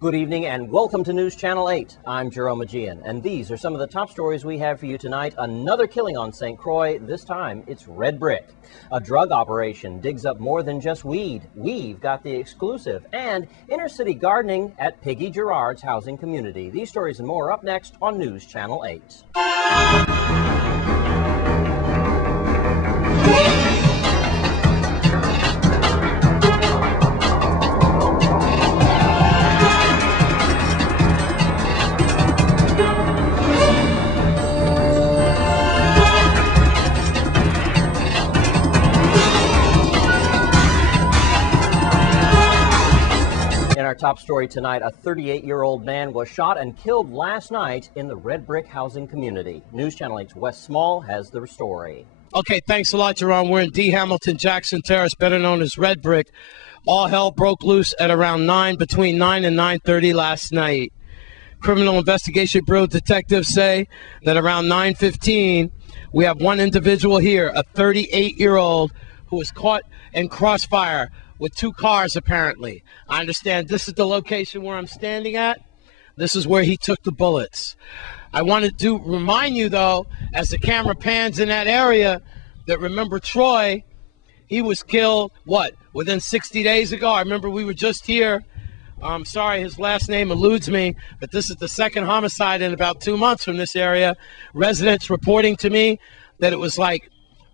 Good evening and welcome to News Channel 8. I'm Jerome Aegean, and these are some of the top stories we have for you tonight. Another killing on St. Croix. This time it's red brick. A drug operation digs up more than just weed. We've got the exclusive, and inner city gardening at Piggy Gerard's housing community. These stories and more up next on News Channel 8. In our top story tonight, a 38-year-old man was shot and killed last night in the red brick housing community. News Channel 8's Wes Small has the story. Okay, thanks a lot, Jerome. We're in D. Hamilton Jackson Terrace, better known as Red Brick. All hell broke loose at around between 9 and 9:30 last night. Criminal Investigation Bureau detectives say that around 9:15, we have one individual here, a 38-year-old, who was caught in crossfire with two cars, apparently. I understand this is the location where I'm standing at. This is where he took the bullets. I wanted to remind you, though, as the camera pans in that area, that remember Troy, he was killed, within 60 days ago? I remember we were just here. I'm sorry, his last name eludes me, but this is the second homicide in about 2 months from this area. Residents reporting to me that it was like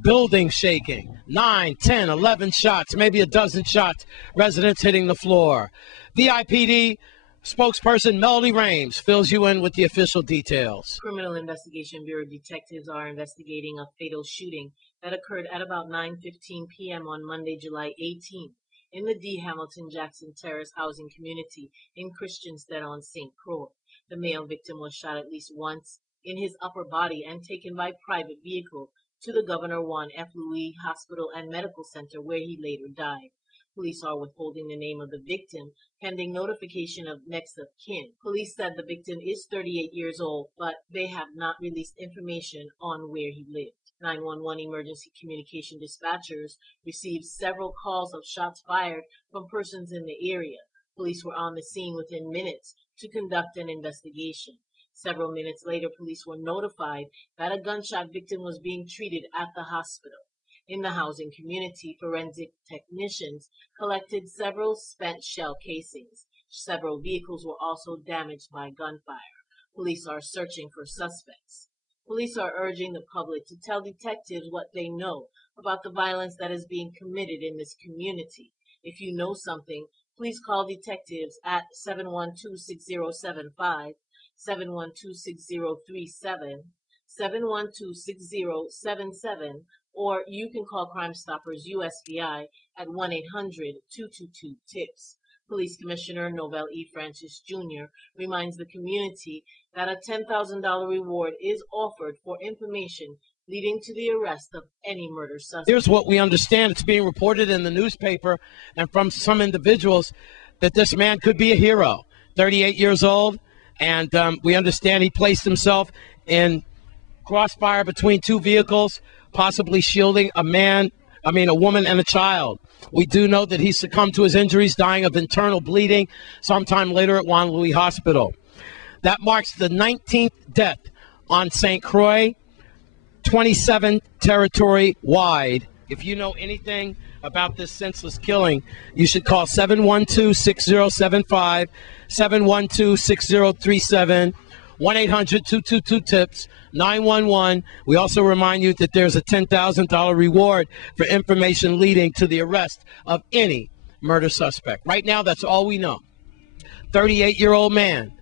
building shaking. 9, 10, 11 shots, maybe a dozen shots, residents hitting the floor. VIPD spokesperson Melody Rames fills you in with the official details. Criminal Investigation Bureau detectives are investigating a fatal shooting that occurred at about 9:15 p.m. on Monday, July 18th in the D. Hamilton Jackson Terrace housing community in Christiansted on St. Croix. The male victim was shot at least once in his upper body and taken by private vehicle to the Governor Juan F. Louis Hospital and Medical Center, where he later died. Police are withholding the name of the victim, pending notification of next of kin. Police said the victim is 38 years old, but they have not released information on where he lived. 911 emergency communication dispatchers received several calls of shots fired from persons in the area. Police were on the scene within minutes to conduct an investigation. Several minutes later, police were notified that a gunshot victim was being treated at the hospital. In the housing community, forensic technicians collected several spent shell casings. Several vehicles were also damaged by gunfire. Police are searching for suspects. Police are urging the public to tell detectives what they know about the violence that is being committed in this community. If you know something, please call detectives at 712-6075, 712-6037, 712-6077, or you can call Crime Stoppers USVI at 1-800-222-TIPS. Police Commissioner Novell E. Francis Jr. reminds the community that a $10,000 reward is offered for information leading to the arrest of any murder suspect. Here's what we understand. It's being reported in the newspaper and from some individuals that this man could be a hero. 38 years old. And we understand he placed himself in crossfire between two vehicles, possibly shielding a woman and a child. We do know that he succumbed to his injuries, dying of internal bleeding sometime later at Juan Louis Hospital. That marks the 19th death on St. Croix, 27 territory-wide. If you know anything about this senseless killing, you should call 712-6075, 712-6037, 1-800-222-TIPS, 911. We also remind you that there's a $10,000 reward for information leading to the arrest of any murder suspect. Right now, that's all we know. 38-year-old man,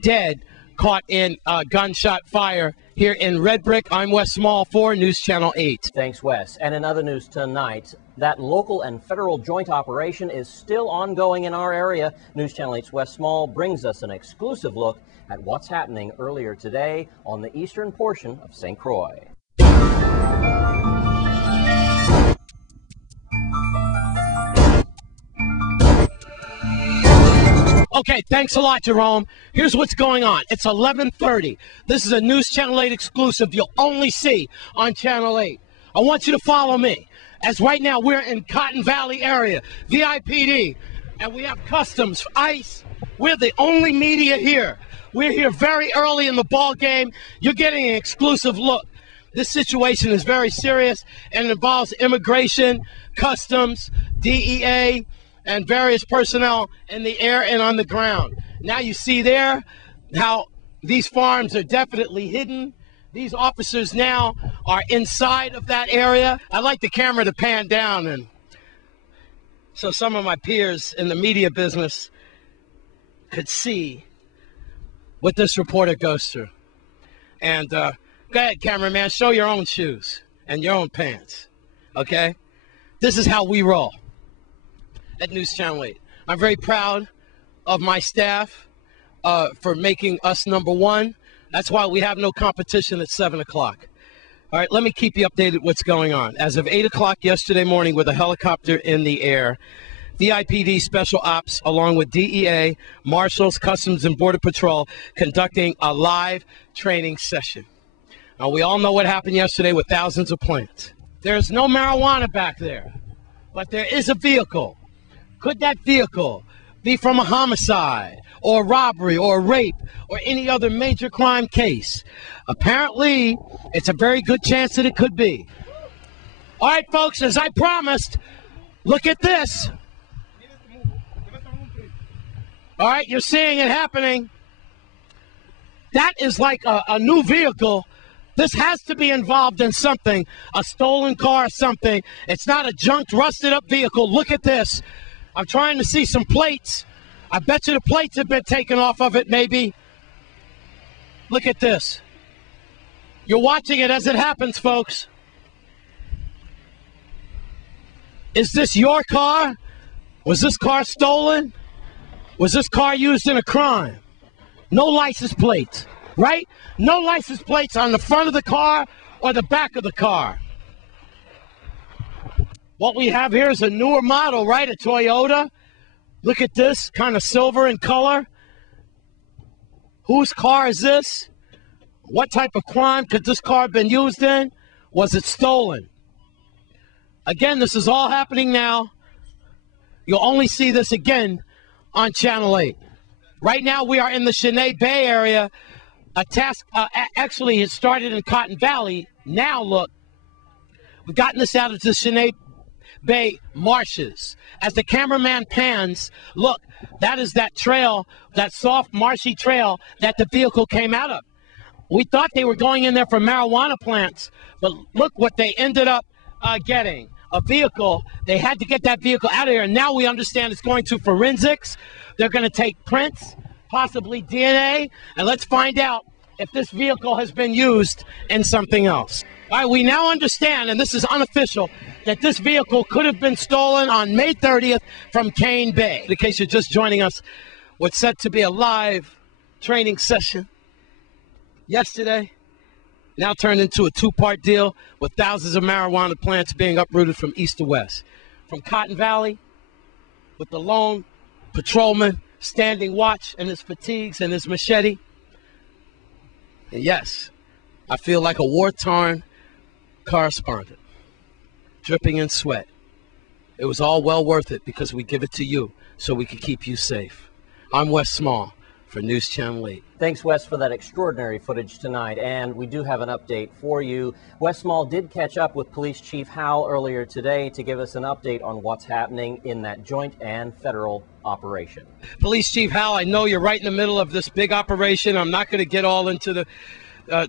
dead, caught in gunshot fire here in Red Brick. I'm Wes Small for News Channel 8. Thanks, Wes. And in other news tonight, that local and federal joint operation is still ongoing in our area. News Channel 8's Wes Small brings us an exclusive look at what's happening earlier today on the eastern portion of St. Croix. Okay, thanks a lot, Jerome. Here's what's going on. It's 11:30. This is a News Channel 8 exclusive you'll only see on Channel 8. I want you to follow me, as right now we're in Cotton Valley area, VIPD, and we have customs, ICE, We're the only media here. We're here very early in the ball game. You're getting an exclusive look. This situation is very serious and involves immigration, customs, DEA, and various personnel in the air and on the ground. Now you see there how these farms are definitely hidden. These officers now are inside of that area. I'd like the camera to pan down and so some of my peers in the media business could see what this reporter goes through. And go ahead, cameraman, show your own shoes and your own pants, okay? This is how we roll at News Channel 8. I'm very proud of my staff for making us #1. That's why we have no competition at 7 o'clock. All right, let me keep you updated what's going on. As of 8 o'clock yesterday morning with a helicopter in the air, VIPD Special Ops, along with DEA, Marshals, Customs, and Border Patrol, conducting a live training session. Now, we all know what happened yesterday with thousands of plants. There's no marijuana back there, but there is a vehicle. Could that vehicle be from a homicide or robbery or rape or any other major crime case? Apparently, it's a very good chance that it could be. All right, folks, as I promised, look at this. All right, you're seeing it happening. That is like a new vehicle. This has to be involved in something, a stolen car or something. It's not a junked, rusted up vehicle. Look at this. I'm trying to see some plates. I bet you the plates have been taken off of it, maybe. Look at this. You're watching it as it happens, folks. Is this your car? Was this car stolen? Was this car used in a crime? No license plates, right? No license plates on the front of the car or the back of the car. What we have here is a newer model, right? A Toyota. Look at this, kind of silver in color. Whose car is this? What type of crime could this car have been used in? Was it stolen? Again, this is all happening now. You'll only see this again on Channel 8. Right now, we are in the Sinead Bay area. A task, actually, it started in Cotton Valley. Now, look, we've gotten this out of the Sinead Bay marshes. As the cameraman pans, look, that is that trail, that soft, marshy trail that the vehicle came out of. We thought they were going in there for marijuana plants, but look what they ended up getting. A vehicle. They had to get that vehicle out of here, and now we understand it's going to forensics. They're going to take prints, possibly DNA, and let's find out if this vehicle has been used in something else. All right, we now understand, and this is unofficial, that this vehicle could have been stolen on May 30th from Cane Bay. In case you're just joining us, what's set to be a live training session yesterday now turned into a two-part deal with thousands of marijuana plants being uprooted from east to west. From Cotton Valley, with the lone patrolman standing watch in his fatigues and his machete. And yes, I feel like a war-torn correspondent, dripping in sweat. It was all well worth it because we give it to you so we could keep you safe. I'm Wes Small for News Channel 8. Thanks, Wes, for that extraordinary footage tonight. And we do have an update for you. Wes Small did catch up with Police Chief Howell earlier today to give us an update on what's happening in that joint and federal operation. Police Chief Howell, I know you're right in the middle of this big operation. I'm not going to get all into the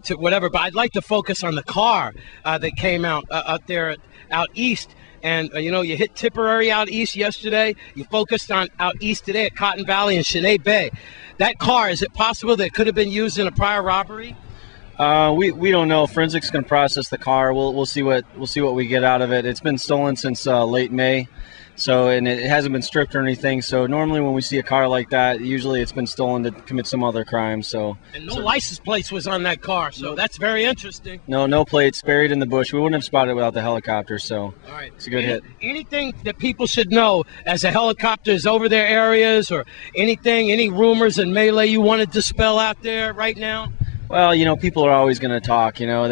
to whatever, but I'd like to focus on the car that came out there out east. And, you know, you hit Tipperary out east yesterday. You focused on out east today at Cotton Valley and Sinead Bay. That car, is it possible that it could have been used in a prior robbery? We don't know. Forensics can process the car. We'll see what we get out of it. It's been stolen since late May. So, and it hasn't been stripped or anything. So normally when we see a car like that, usually it's been stolen to commit some other crime. So, and no license plates was on that car. So that's very interesting. No plates, buried in the bush. We wouldn't have spotted it without the helicopter. So all right, it's a good hit. Anything that people should know as a helicopter is over their areas, or anything, any rumors and melee you want to dispel out there right now? Well, you know, people are always going to talk. You know,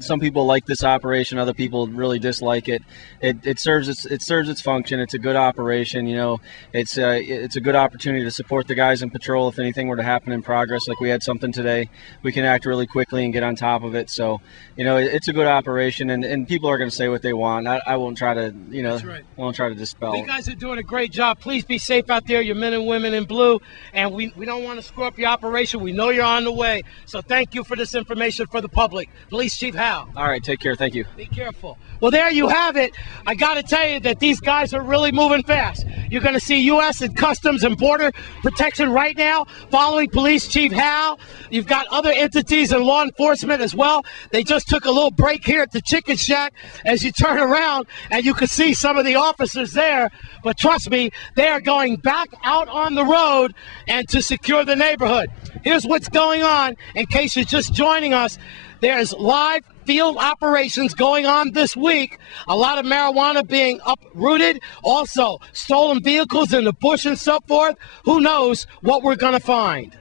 some people like this operation, other people really dislike it. It serves its function. It's a good operation. You know, it's a good opportunity to support the guys in patrol. If anything were to happen in progress, like we had something today, we can act really quickly and get on top of it. So, you know, it's a good operation, and people are going to say what they want. I won't try to, you know, won't try to dispel. You guys are doing a great job. Please be safe out there, your men and women in blue. And we don't want to screw up your operation. We know you're on the way. So thank you for this information for the public. Police Chief Hal. All right, take care. Thank you. Be careful. Well, there you have it. I got to tell you that these guys are really moving fast. You're going to see U.S. and Customs and Border Protection right now following Police Chief Hal. You've got other entities and law enforcement as well. They just took a little break here at the Chicken Shack. As you turn around, and you can see some of the officers there. But trust me, they are going back out on the road and to secure the neighborhood. Here's what's going on in case you're just joining us. There's live field operations going on this week. A lot of marijuana being uprooted. Also, stolen vehicles in the bush and so forth. Who knows what we're going to find?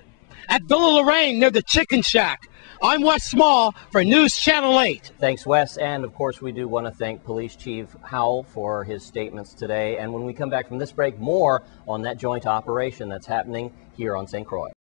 At Villa Lorraine near the Chicken Shack. I'm Wes Small for News Channel 8. Thanks, Wes. And of course, we do want to thank Police Chief Howell for his statements today. And when we come back from this break, more on that joint operation that's happening here on St. Croix.